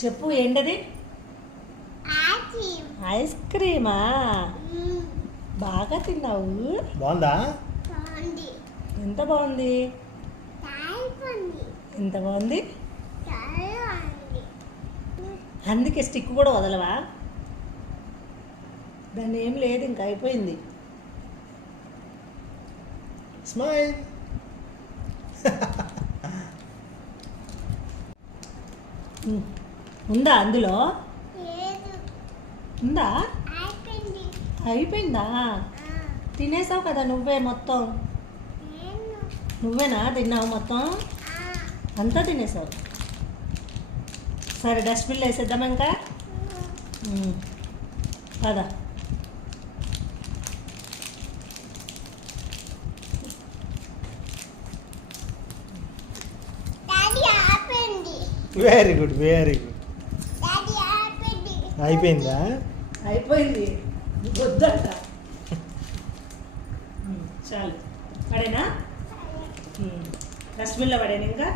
చెప్పు ఏంటది? ఐస్ క్రీమా? బాగా తిన్నావు. బాగుందా? ఎంత బాగుంది? ఎంత బాగుంది? అందుకే స్టిక్ కూడా వదలవా? దాన్ని ఏం లేదు, ఇంకా అయిపోయింది. స్మైల్. ఉందా అందులో? ఉందా? అయిపోయిందా? తినేసావు కదా నువ్వే మొత్తం. నువ్వేనా తిన్నావు మొత్తం? అంతా తినేసావు. సరే డస్ట్బిన్లో వేసేద్దామా ఇంకా? పదా. Very good, very good. అయిపోయిందా? అయిపోయింది. వద్దంట. చాలు పడేనా? డస్ట్బిన్లో పడేనా ఇంకా?